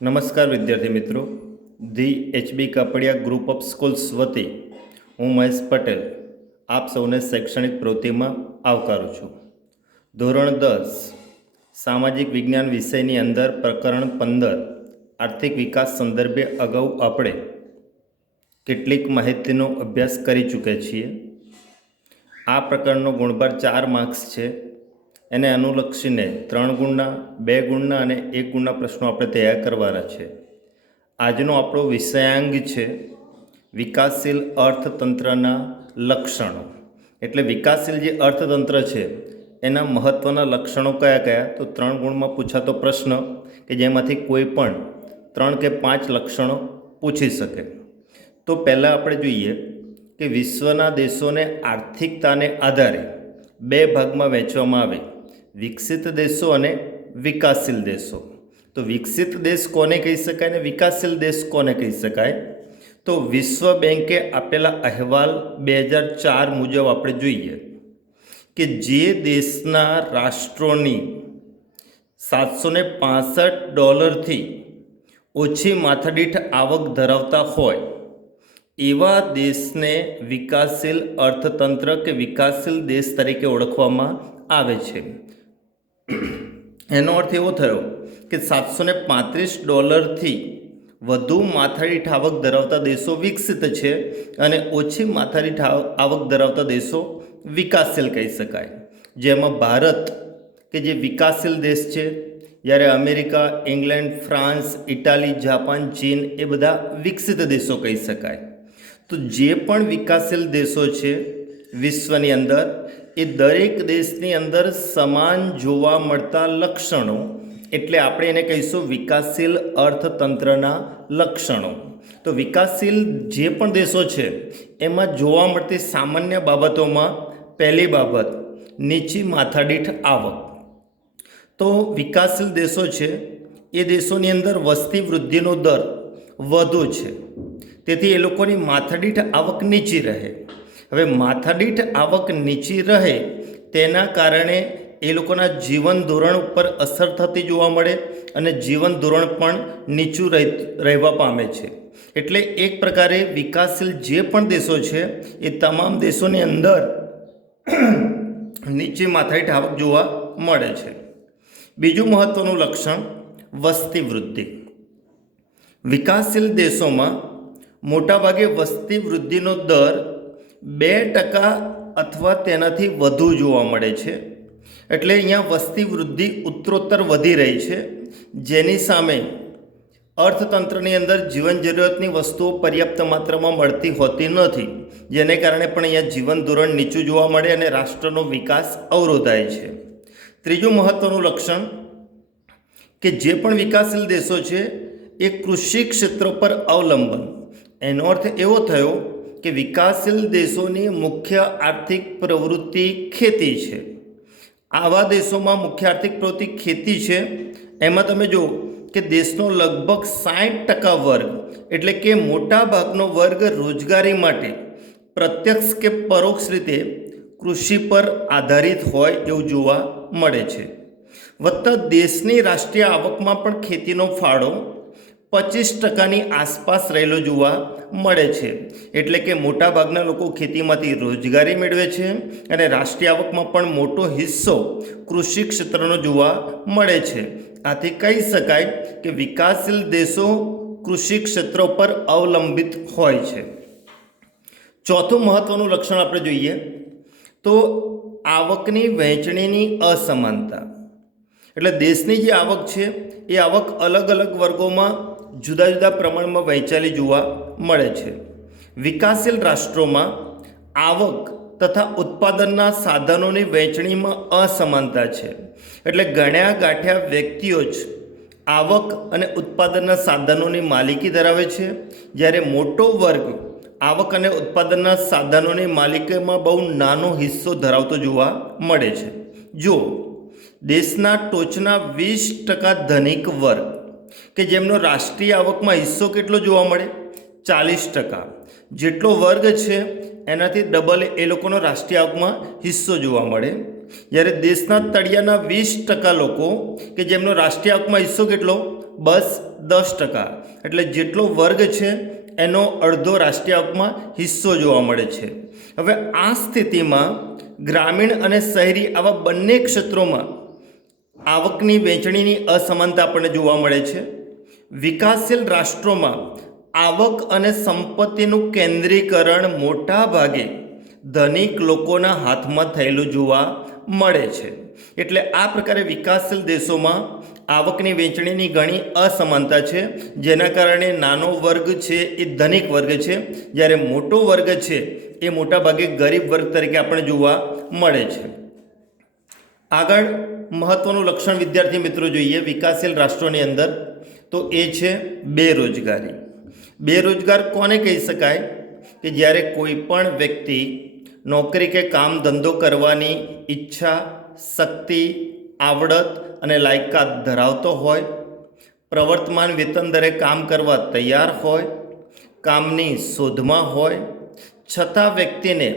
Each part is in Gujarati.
નમસ્કાર વિદ્યાર્થી મિત્રો, the HB Kapadia group of schools વતી હું મહેશ પટેલ આપ સૌને શૈક્ષણિક પ્રવૃત્તિમાં આવકારું છું. ધોરણ 10 સામાજિક વિજ્ઞાન વિષયની અંદર પ્રકરણ 15 આર્થિક વિકાસ સંદર્ભે અગાઉ આપણે કેટલીક માહિતીનો અભ્યાસ કરી ચૂક્યા છીએ. આ પ્રકરણનો ગુણભાર 4 માર્ક્સ છે. એને અનુલક્ષીને 3 ગુણના, 2 ગુણના અને 1 ગુણના પ્રશ્નો આપણે તૈયાર કરવાના છે. આજનો આપણો વિષયાંગ છે વિકાસશીલ અર્થતંત્રના લક્ષણો. એટલે વિકાસશીલ જે અર્થતંત્ર છે એના મહત્ત્વના લક્ષણો કયા કયા, તો 3 ગુણમાં પૂછાતો પ્રશ્ન કે જેમાંથી કોઈ પણ 3 કે 5 લક્ષણો પૂછી શકે. તો પહેલાં આપણે જોઈએ કે વિશ્વના દેશોને આર્થિકતાને આધારે 2 ભાગમાં વહેંચવામાં આવે, વિકસિત દેશો અને વિકાસશીલ દેશો. તો વિકસિત દેશ કોને કહી શકાય અને વિકાસશીલ દેશ કોને કહી શકાય? તો વિશ્વ બેંકે આપેલા અહેવાલ 2004 મુજબ આપણે જોઈએ કે જે દેશના રાષ્ટ્રોની $765 ઓછી માથાદીઠ આવક ધરાવતા હોય એવા દેશને વિકાસશીલ અર્થતંત્ર કે વિકાસશીલ દેશ તરીકે ઓળખવામાં આવે છે. એનો અર્થ એવો થયો કે $735 વધુ માથાદીઠ આવક ધરાવતા દેશો વિકસિત છે અને ઓછી માથાદીઠ આવક ધરાવતા દેશો વિકાસશીલ કહી શકાય. જેમાં ભારત કે જે વિકાસશીલ દેશ છે, જ્યારે America, England, France, Italy, Japan, ચીન એ બધા વિકસિત દેશો કહી શકાય. તો જે પણ વિકાસશીલ દેશો છે વિશ્વની અંદર, એ દરેક દેશની અંદર સમાન જોવા મળતા લક્ષણો, એટલે આપણે એને કહીશું વિકાસશીલ અર્થતંત્રના લક્ષણો. તો વિકાસશીલ જે પણ દેશો છે એમાં જોવા મળતી સામાન્ય બાબતોમાં પહેલી બાબત નીચી માથાદીઠ આવક. તો વિકાસશીલ દેશો છે એ દેશોની અંદર વસ્તી વૃદ્ધિનો દર વધુ છે, તેથી એ લોકોની માથાદીઠ આવક નીચી રહે. હવે માથાદીઠ આવક નીચી રહે તેના કારણે એ લોકોના જીવન ધોરણ ઉપર અસર થતી જોવા મળે અને જીવન ધોરણ પણ નીચું રહેવા પામે છે. એટલે એક પ્રકારે વિકાસશીલ જે પણ દેશો છે એ તમામ દેશોની અંદર નીચી માથાદીઠ આવક જોવા મળે છે. બીજું મહત્ત્વનું લક્ષણ વસ્તી વૃદ્ધિ. વિકાસશીલ દેશોમાં મોટાભાગે વસ્તી વૃદ્ધિનો દર 2% અથવા તેનાથી વધુ જોવા મળે છે. એટલે અહીંયા વસ્તી વૃદ્ધિ ઉત્તરોત્તર વધી રહી છે, જેની સામે અર્થતંત્રની અંદર જીવન જરૂરિયાતની વસ્તુઓ પર્યાપ્ત માત્રામાં મળતી હોતી નથી, જેને કારણે પણ અહીંયા જીવન ધોરણ નીચું જોવા મળે અને રાષ્ટ્રનો વિકાસ અવરોધાય છે. ત્રીજું મહત્ત્વનું લક્ષણ કે જે પણ વિકાસશીલ દેશો છે એ કૃષિ ક્ષેત્ર પર અવલંબન. એનો અર્થ એવો થયો કે વિકાસશીલ દેશોની મુખ્ય આર્થિક પ્રવૃત્તિ ખેતી છે. આવા દેશોમાં મુખ્ય આર્થિક પ્રવૃત્તિ ખેતી છે. એમાં તમે જુઓ કે દેશનો લગભગ 60% વર્ગ, એટલે કે મોટા ભાગનો વર્ગ રોજગારી માટે પ્રત્યક્ષ કે પરોક્ષ રીતે કૃષિ પર આધારિત હોય એવું જોવા મળે છે. વત્તા દેશની રાષ્ટ્રીય આવકમાં પણ ખેતીનો ફાળો 25%ની આસપાસ રહેલો જોવા મળે છે. એટલે કે મોટાભાગના લોકો ખેતીમાંથી રોજગારી મેળવે છે અને રાષ્ટ્રીય આવકમાં પણ મોટો હિસ્સો કૃષિ ક્ષેત્રનો જોવા મળે છે. આથી કહી શકાય કે વિકાસશીલ દેશો કૃષિ ક્ષેત્ર પર અવલંબિત હોય છે. ચોથું મહત્ત્વનું લક્ષણ આપણે જોઈએ તો આવકની વહેંચણીની અસમાનતા. એટલે દેશની જે આવક છે એ આવક અલગ અલગ વર્ગોમાં જુદા જુદા પ્રમાણમાં વહેંચાયેલી જોવા મળે છે. વિકાસશીલ રાષ્ટ્રોમાં આવક તથા ઉત્પાદનના સાધનોની વહેંચણીમાં અસમાનતા છે. એટલે ગણ્યા ગાંઠ્યા વ્યક્તિઓ જ આવક અને ઉત્પાદનના સાધનોની માલિકી ધરાવે છે, જ્યારે મોટો વર્ગ આવક અને ઉત્પાદનના સાધનોની માલિકીમાં બહુ નાનો હિસ્સો ધરાવતો જોવા મળે છે. જો દેશના ટોચના 20% ધનિક વર્ગ કે જેમનો રાષ્ટ્રીય આવકમાં હિસ્સો કેટલો જોવા મળે? 40%. જેટલો વર્ગ છે એનાથી ડબલ એ લોકોનો રાષ્ટ્રીય આવકમાં હિસ્સો જોવા મળે. જ્યારે દેશના તળિયાના 20% લોકો કે જેમનો રાષ્ટ્રીય આવકમાં હિસ્સો કેટલો? બસ 10%, એટલે જેટલો વર્ગ છે એનો અડધો રાષ્ટ્રીય આવકમાં હિસ્સો જોવા મળે છે. હવે આ સ્થિતિમાં ગ્રામીણ અને શહેરી આવા બંને ક્ષેત્રોમાં આવકની વહેંચણીની અસમાનતા આપણને જોવા મળે છે. વિકાસશીલ રાષ્ટ્રોમાં આવક અને સંપત્તિનું કેન્દ્રીકરણ મોટા ભાગે ધનિક લોકોના હાથમાં થયેલું જોવા મળે છે. એટલે આ પ્રકારે વિકાસશીલ દેશોમાં આવકની વહેંચણીની ઘણી અસમાનતા છે, જેના કારણે નાનો વર્ગ છે એ ધનિક વર્ગ છે, જ્યારે મોટો વર્ગ છે એ મોટાભાગે ગરીબ વર્ગ તરીકે આપણે જોવા મળે છે. આગળ મહત્વનું લક્ષણ વિદ્યાર્થી મિત્રો જોઈએ વિકાસશીલ રાષ્ટ્રોની અંદર, તો એ છે બેરોજગારી. બેરોજગાર કોને કહી શકાય? કે જ્યારે કોઈ પણ વ્યક્તિ નોકરી કે કામ ધંધો કરવાની ઈચ્છા, શક્તિ, આવડત અને લાયકાત ધરાવતો હોય, પ્રવર્તમાન વેતન દરે કામ કરવા તૈયાર હોય, કામની શોધમાં હોય, છતાં વ્યક્તિને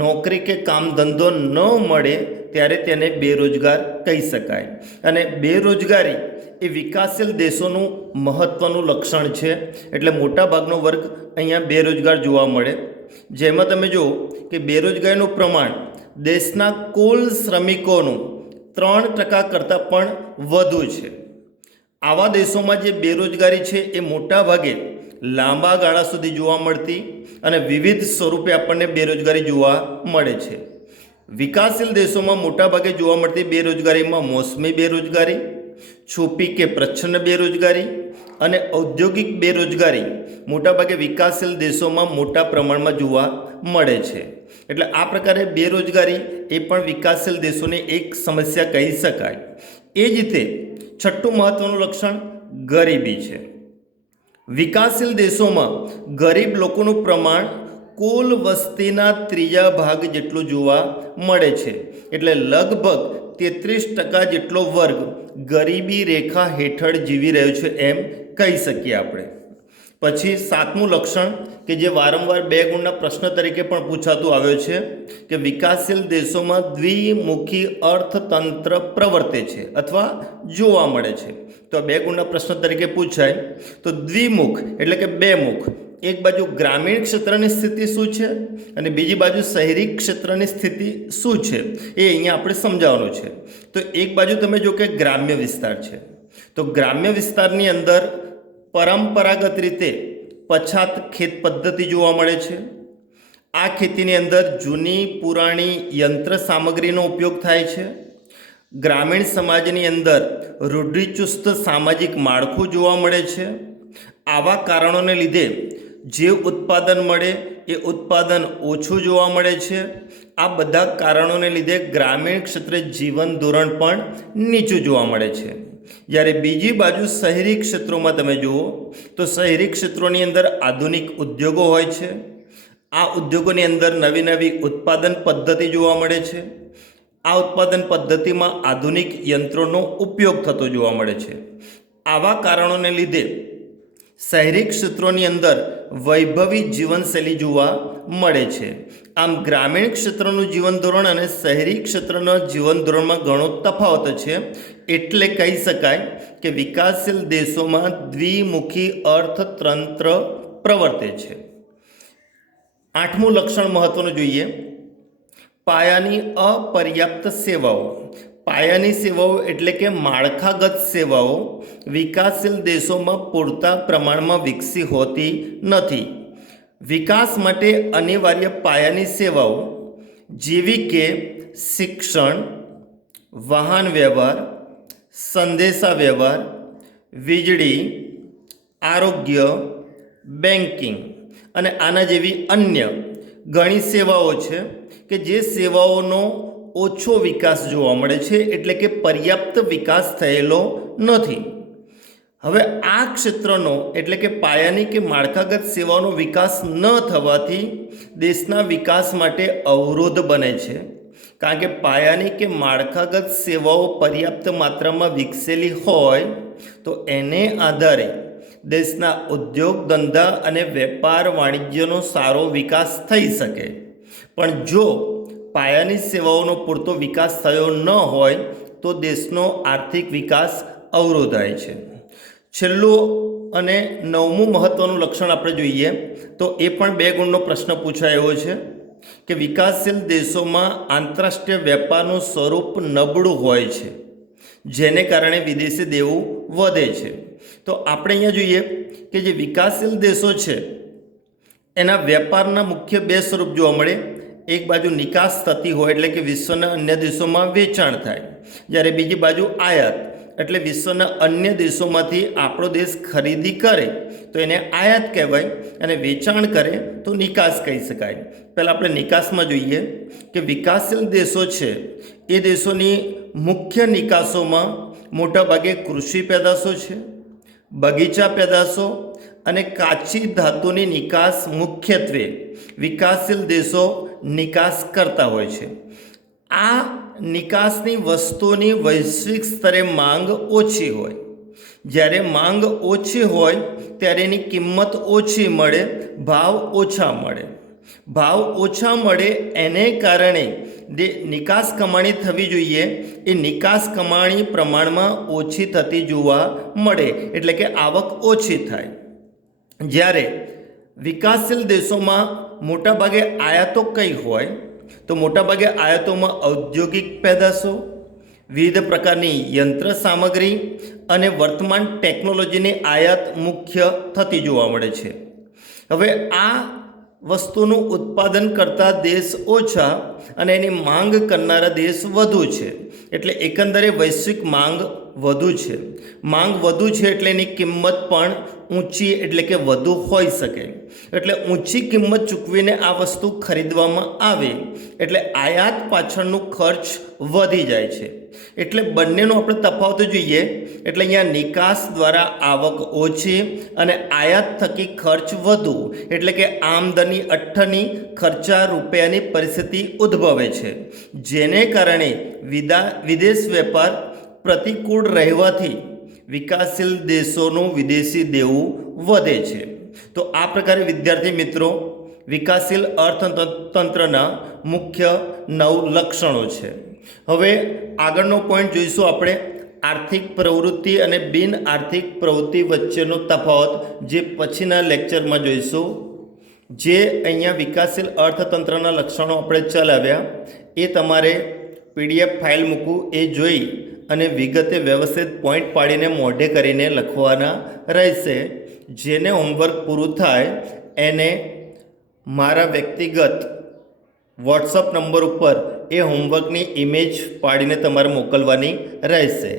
નોકરી કે કામ ધંધો ન મળે ત્યારે તેને બેરોજગાર કહી શકાય. અને બેરોજગારી એ વિકાસશીલ દેશોનું મહત્ત્વનું લક્ષણ છે. એટલે મોટાભાગનો વર્ગ અહીંયા બેરોજગાર જોવા મળે. જેમાં તમે જુઓ કે બેરોજગારીનું પ્રમાણ દેશના કુલ શ્રમિકોનું 3% કરતાં પણ વધુ છે. આવા દેશોમાં જે બેરોજગારી છે એ મોટાભાગે લાંબા ગાળા સુધી જોવા મળતી અને વિવિધ સ્વરૂપે આપણને બેરોજગારી જોવા મળે છે. વિકાસશીલ દેશોમાં મોટાભાગે જોવા મળતી બેરોજગારીમાં મોસમી બેરોજગારી, છુપી કે પ્રચ્છન્ન બેરોજગારી અને ઔદ્યોગિક બેરોજગારી મોટાભાગે વિકાસશીલ દેશોમાં મોટા પ્રમાણમાં જોવા મળે છે. એટલે આ પ્રકારે બેરોજગારી એ પણ વિકાસશીલ દેશોની એક સમસ્યા કહી શકાય. એ જ રીતે છઠ્ઠું મહત્ત્વનું લક્ષણ ગરીબી છે. વિકાસશીલ દેશોમાં ગરીબ લોકોનું પ્રમાણ કુલ વસ્તીના 3 ભાગ જેટલું જોવા મળે છે. એટલે લગભગ 33% જેટલો વર્ગ ગરીબી રેખા હેઠળ જીવી રહ્યો છે એમ કહી શકીએ આપણે. પછી 7મું લક્ષણ કે જે વારંવાર 2 ગુણના પ્રશ્ન તરીકે પણ પૂછાતું આવ્યો છે કે વિકાસશીલ દેશોમાં દ્વિમુખી અર્થતંત્ર પ્રવર્તે છે અથવા જોવા મળે છે. તો 2 ગુણના પ્રશ્ન તરીકે પૂછાય તો દ્વિમુખ એટલે કે 2 મુખ. એક બાજુ ગ્રામીણ ક્ષેત્રની સ્થિતિ શું છે અને બીજી બાજુ શહેરી ક્ષેત્રની સ્થિતિ શું છે એ અહીંયા આપણે સમજાવવાનું છે. તો એક બાજુ તમે જો કે ગ્રામ્ય વિસ્તાર છે, તો ગ્રામ્ય વિસ્તારની અંદર પરંપરાગત રીતે પછાત ખેત પદ્ધતિ જોવા મળે છે. આ ખેતીની અંદર જૂની પુરાણી યંત્ર સામગ્રીનો ઉપયોગ થાય છે. ગ્રામીણ સમાજની અંદર રૂઢિચુસ્ત સામાજિક માળખું જોવા મળે છે. આવા કારણોને લીધે જે ઉત્પાદન મળે એ ઉત્પાદન ઓછું જોવા મળે છે. આ બધા કારણોને લીધે ગ્રામીણ ક્ષેત્રે જીવન ધોરણ પણ નીચું જોવા મળે છે. જ્યારે બીજી બાજુ શહેરી ક્ષેત્રોમાં તમે જુઓ તો શહેરી ક્ષેત્રોની અંદર આધુનિક ઉદ્યોગો હોય છે. આ ઉદ્યોગોની અંદર નવી નવી ઉત્પાદન પદ્ધતિ જોવા મળે છે. આ ઉત્પાદન પદ્ધતિમાં આધુનિક યંત્રોનો ઉપયોગ થતો જોવા મળે છે. આવા કારણોને લીધે શહેરી ક્ષેત્રોની અંદર વૈભવી જીવનશૈલી જોવા મળે છે. આમ ગ્રામીણ ક્ષેત્રનું જીવન ધોરણ અને શહેરી ક્ષેત્રના જીવન ધોરણમાં ઘણો તફાવત છે. એટલે કહી શકાય કે વિકાસશીલ દેશોમાં દ્વિમુખી અર્થતંત્ર પ્રવર્તે છે. 8મું લક્ષણ મહત્વનું જોઈએ પાયાની અપર્યાપ્ત સેવાઓ. પાયાની સેવાઓ એટલે કે માળખાગત સેવાઓ વિકાસશીલ દેશોમાં પૂરતા પ્રમાણમાં વિકસી હોતી નથી. વિકાસ માટે અનિવાર્ય પાયાની સેવાઓ જેવી કે શિક્ષણ, વાહન વ્યવહાર, સંદેશા વ્યવહાર, વીજળી, આરોગ્ય, બેન્કિંગ અને આના જેવી અન્ય ઘણી સેવાઓ છે કે જે સેવાઓનો ઓછો વિકાસ જોવા મળે છે. એટલે કે પર્યાપ્ત વિકાસ થયેલો નથી. હવે આ ક્ષેત્રનો એટલે કે પાયાની કે માળખાગત સેવાઓનો વિકાસ ન થવાથી દેશના વિકાસ માટે અવરોધ બને છે. કારણ કે પાયાની કે માળખાગત સેવાઓ પર્યાપ્ત માત્રામાં વિકસેલી હોય તો એને આધારે દેશના ઉદ્યોગ ધંધા અને વેપાર વાણિજ્યનો સારો વિકાસ થઈ શકે. પણ જો પાયાની સેવાઓનો પૂરતો વિકાસ થયો ન હોય તો દેશનો આર્થિક વિકાસ અવરોધાય છે. છેલ્લું અને 9મું મહત્ત્વનું લક્ષણ આપણે જોઈએ તો એ પણ 2 ગુણનો પ્રશ્ન પૂછાયો છે કે વિકાસશીલ દેશોમાં આંતરરાષ્ટ્રીય વેપારનું સ્વરૂપ નબળું હોય છે, જેને કારણે વિદેશી દેવું વધે છે. તો આપણે અહીંયા જોઈએ કે જે વિકાસશીલ દેશો છે એના વેપારના મુખ્ય 2 સ્વરૂપ જોવા મળે. એક બાજુ નિકાસ થતી હોય એટલે કે વિશ્વના અન્ય દેશોમાં વેચાણ થાય, જ્યારે બીજી બાજુ આયાત એટલે વિશ્વના અન્ય દેશોમાંથી આપણો દેશ ખરીદી કરે તો એને આયાત કહેવાય અને વેચાણ કરે તો નિકાસ કહી શકાય. પહેલાં આપણે નિકાસમાં જોઈએ કે વિકાસશીલ દેશો છે એ દેશોની મુખ્ય નિકાસોમાં મોટાભાગે કૃષિ પેદાશો છે, બગીચા પેદાશો અને કાચી ધાતુની નિકાસ મુખ્યત્વે વિકાસશીલ દેશો નિકાસ કરતા હોય છે. આ નિકાસની વસ્તુની વૈશ્વિક સ્તરે માંગ ઓછી હોય. જ્યારે માંગ ઓછી હોય ત્યારે એની કિંમત ઓછી મળે, ભાવ ઓછા મળે. ભાવ ઓછા મળે એને કારણે જે નિકાસ કમાણી થવી જોઈએ એ નિકાસ કમાણી પ્રમાણમાં ઓછી થતી જોવા મળે, એટલે કે આવક ઓછી થાય. જ્યારે વિકાસશીલ દેશોમાં મોટાભાગે આયાતો કઈ હોય તો મોટાભાગે આયાતોમાં ઔદ્યોગિક પેદાશો, વિવિધ પ્રકારની યંત્ર સામગ્રી અને વર્તમાન ટેકનોલોજીની આયાત મુખ્ય થતી જોવા મળે છે. હવે આ વસ્તુનું ઉત્પાદન કરતા દેશ ઓછા અને એની માંગ કરનારા દેશ વધુ છે, એટલે એકંદરે વૈશ્વિક માંગ વધુ છે. માંગ વધુ છે એટલે એની કિંમત પણ ઊંચી એટલે કે વધુ હોઈ શકે. એટલે ઊંચી કિંમત ચૂકવીને આ વસ્તુ ખરીદવામાં આવે એટલે આયાત પાછળનું ખર્ચ વધી જાય છે. એટલે બંનેનો આપણે તફાવત જોઈએ એટલે અહીંયા નિકાસ દ્વારા આવક ઓછી અને આયાત થકી ખર્ચ વધુ, એટલે કે આમદની અઠ્ઠની ખર્ચા રૂપિયાની પરિસ્થિતિ ઉદ્ભવે છે, જેને કારણે વિદેશ વેપાર પ્રતિકૂળ રહેવાથી વિકાસશીલ દેશોનું વિદેશી દેવું વધે છે. તો આ પ્રકારે વિદ્યાર્થી મિત્રો વિકાસશીલ અર્થતંત્રના મુખ્ય 9 લક્ષણો છે. હવે આગળનો પોઈન્ટ જોઈશું આપણે આર્થિક પ્રવૃત્તિ અને બિન આર્થિક પ્રવૃત્તિ વચ્ચેનો તફાવત, જે પછીના લેક્ચરમાં જોઈશું. જે અહીંયા વિકાસશીલ અર્થતંત્રના લક્ષણો આપણે ચલાવ્યા એ તમારે PDF ફાઇલ મૂકું, એ જોઈ અને વિગતે વ્યવસ્થિત પોઈન્ટ પાડીને મોઢે કરીને લખવાના રહેશે. જેને હોમવર્ક પૂરું થાય એને મારા વ્યક્તિગત વોટ્સઅપ નંબર ઉપર એ હોમવર્કની ઇમેજ પાડીને તમારે મોકલવાની રહેશે.